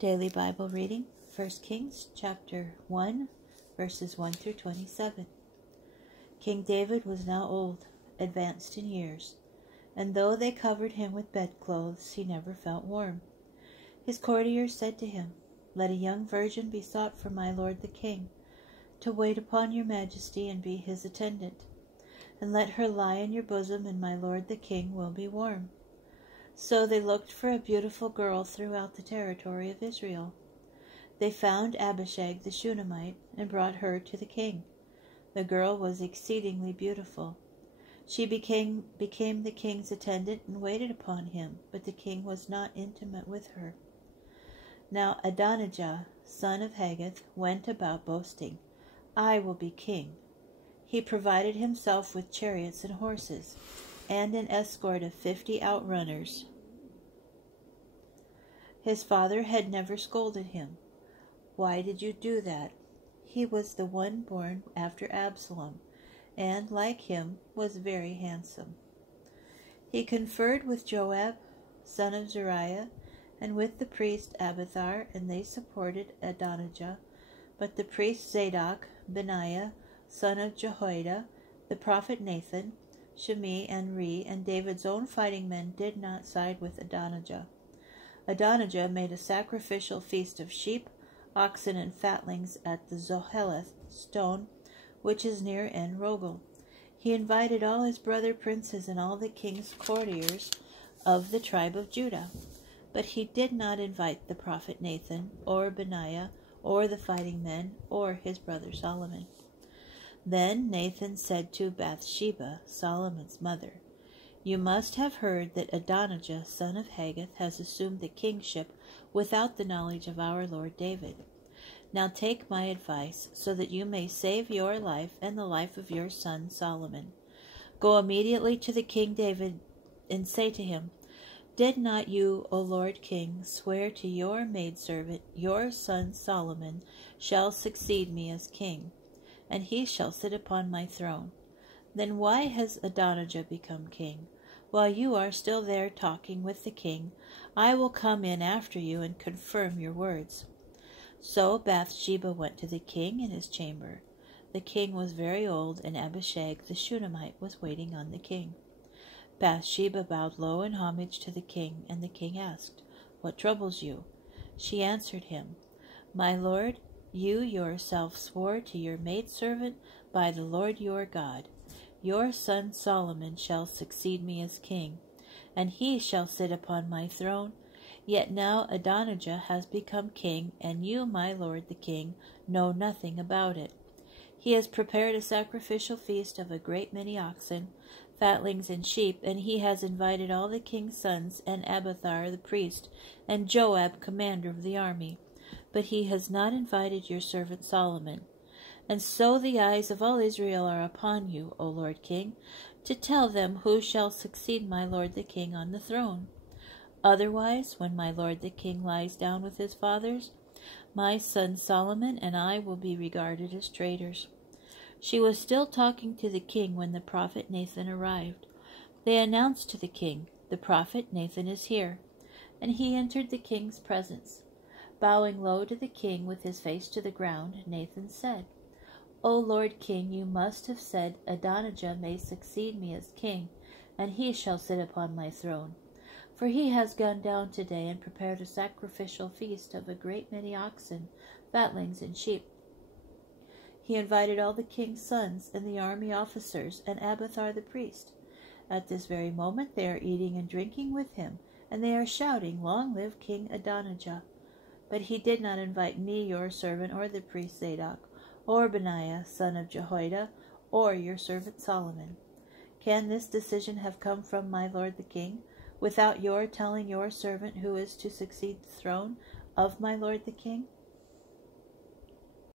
Daily Bible reading, 1 Kings chapter 1, verses 1 through 27. King David was now old, advanced in years, and though they covered him with bedclothes, he never felt warm. His courtiers said to him, "Let a young virgin be sought for my lord the king, to wait upon your majesty and be his attendant, and let her lie in your bosom, and my lord the king will be warm." So they looked for a beautiful girl throughout the territory of Israel. They found Abishag the Shunammite and brought her to the king. The girl was exceedingly beautiful. She became the king's attendant and waited upon him, but the king was not intimate with her. Now Adonijah, son of Haggith, went about boasting, "I will be king." He provided himself with chariots and horses, and an escort of 50 outrunners. His father had never scolded him. "Why did you do that?" He was the one born after Absalom, and, like him, was very handsome. He conferred with Joab, son of Zeruiah, and with the priest Abiathar, and they supported Adonijah. But the priest Zadok, Benaiah, son of Jehoiada, the prophet Nathan, Shimei, and Rei, and David's own fighting men did not side with Adonijah. Adonijah made a sacrificial feast of sheep, oxen, and fatlings at the Zoheleth stone, which is near En Rogel. He invited all his brother princes and all the king's courtiers of the tribe of Judah. But he did not invite the prophet Nathan, or Benaiah, or the fighting men, or his brother Solomon. Then Nathan said to Bathsheba, Solomon's mother, "You must have heard that Adonijah, son of Haggith, has assumed the kingship without the knowledge of our Lord David. Now take my advice, so that you may save your life and the life of your son Solomon. Go immediately to the king David and say to him, 'Did not you, O Lord King, swear to your maidservant, your son Solomon shall succeed me as king, and he shall sit upon my throne? Then why has Adonijah become king? While you are still there talking with the king, I will come in after you and confirm your words.' So Bathsheba went to the king in his chamber. The king was very old, and Abishag the Shunammite was waiting on the king. Bathsheba bowed low in homage to the king, and the king asked, 'What troubles you?' She answered him, 'My lord, you yourself swore to your maidservant by the Lord your God, your son Solomon shall succeed me as king, and he shall sit upon my throne. Yet now Adonijah has become king, and you, my lord the king, know nothing about it. He has prepared a sacrificial feast of a great many oxen, fatlings, and sheep, and he has invited all the king's sons, and Abiathar the priest, and Joab commander of the army. But he has not invited your servant Solomon. And so the eyes of all Israel are upon you, O Lord King, to tell them who shall succeed my lord the king on the throne. Otherwise, when my lord the king lies down with his fathers, my son Solomon and I will be regarded as traitors." She was still talking to the king when the prophet Nathan arrived. They announced to the king, "The prophet Nathan is here." And he entered the king's presence. Bowing low to the king with his face to the ground, Nathan said, "O Lord King, you must have said, 'Adonijah may succeed me as king, and he shall sit upon my throne.' For he has gone down today and prepared a sacrificial feast of a great many oxen, fatlings, and sheep. He invited all the king's sons and the army officers and Abiathar the priest. At this very moment they are eating and drinking with him, and they are shouting, 'Long live King Adonijah!' But he did not invite me, your servant, or the priest Zadok, or Benaiah, son of Jehoiada, or your servant Solomon. Can this decision have come from my lord the king, without your telling your servant who is to succeed the throne of my lord the king?"